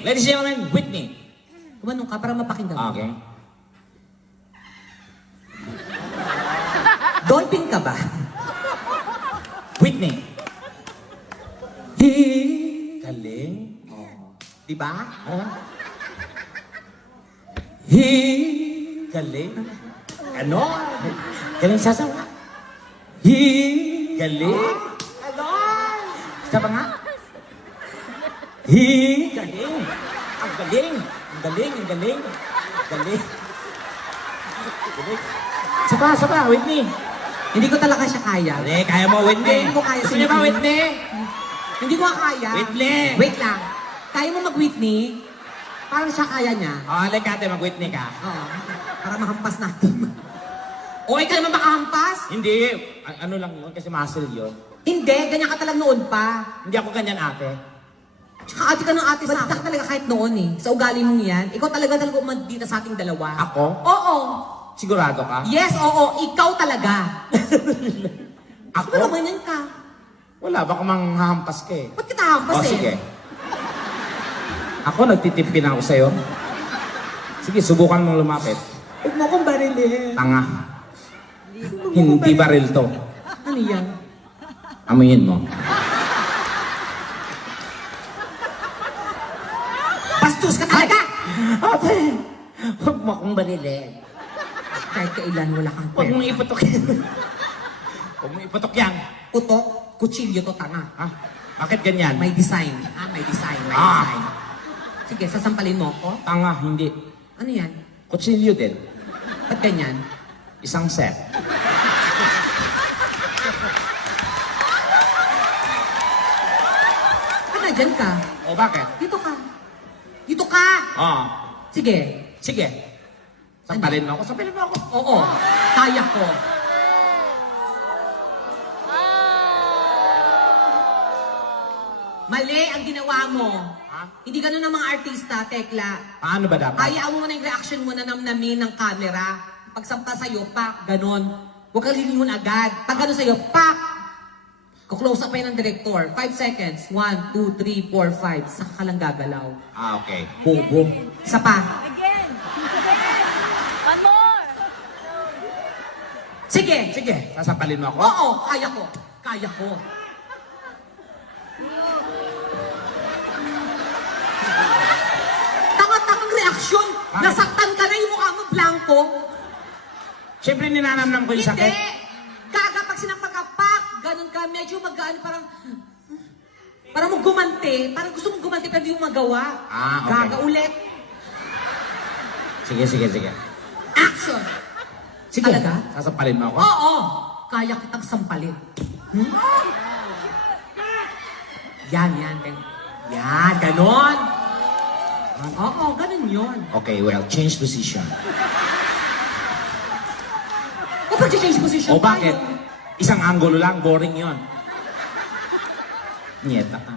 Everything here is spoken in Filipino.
Ladies and gentlemen, Whitney. Kumanong ka para mapakinggan mo. Okay. Dolphin ka ba? Whitney. Hi. Galing. Oh. Diba? Ano? Hi. Galing. Ano? Galing sasawa. Hi. Galing. Ano? Isa pa nga? Hi. Galing. Ang galing. Ang galing. Ang galing. Galing. Galing. Isa pa, Whitney. Hindi ko talaga siya kaya. Hindi, kaya mo, Whitney. Hindi ko kaya. Gusto niyo ba, Whitney? Hindi ko kaya. Whitney. Wait lang. Kaya mo mag-Whitney? Parang siya kaya niya. Like ate, mag-Whitney ka. Oo. Para mahampas natin. O, ikaw naman makahampas? Hindi. Ano lang yun, kasi muscle yun. Hindi, ganyan ka talaga noon pa. Hindi ako ganyan, ate. Tsaka ate ka ng ate sa akin. Talaga kahit noon eh. Sa ugali mong yan. Ikaw talaga umandita sa ating dalawa. Ako? Oo. Sigurado ka? Yes, oo. Ikaw talaga. Ako? Ano naman yan ka? Wala, baka manghahampas ka eh. Ba't kita hampas eh? Sige. Ako, nagtitimpin ako sa'yo. Sige, subukan mong lumapit. Huwag mo akong barilin. Tanga. Hindi baril to. Ano yan? Amuyin mo. Bastos ka talaga! Ate, huwag mo akong barilin. Kahit kailan wala kang Huwag pera. mong iputok yan. Huwag mong iputok yan. Putok, kutsilyo to tanga. Ha? Bakit ganyan? May design. May design. May Ah. design. Sige, sasampalin mo ako. Tanga, hindi. Ano yan? Kutsilyo din. Ba't ganyan? Isang set. Dyan ka. O bakit? Dito ka. Dito ka! Oo. Sige. Sige. Sampalin mo ako. Sampalin mo ako. Oo. Kaya ko. Mali ang ginawa mo. Ha? Hindi ganun ang mga artista, Tekla. Paano ba dapat? Hayaan mo na yung reaction mo na namnamin ng camera. Pagsampa sa'yo, pak, ganon. Huwag kang lilingon agad. Pag ganon sa'yo, pak! Kuklose up pa yun ng director. 5 seconds. 1, 2, 3, 4, 5. Saka ka lang gagalaw. Okay. Bobo. Isa pa. Again. One more. Sige. Sige. Sasampalin mo ako? Oo, kaya ko. Kaya ko. Tanga-tangang reaksyon. Bakit? Nasaktan ka na yung mukha mo, blanco. Siyempre ninanamnam ko yung Hindi. sakit. Kaga pag sinampak ka, pak, ganun ka, medyo mag-ano, parang mo gumante. Parang gusto mong gumante pero hindi mo magawa. Ah, okay. Gaga ulit. Sige, sige, sige. Action! Sige. Talaga? Sasampalin mo ako? Oo! Kaya kitang sampalin. Hmm? Yan. Yan, ganon. Oo, ganon yun. Okay, well, change position. O pag change position O bakit? tayo. Isang angulo lang, boring yon. Nyeta ka.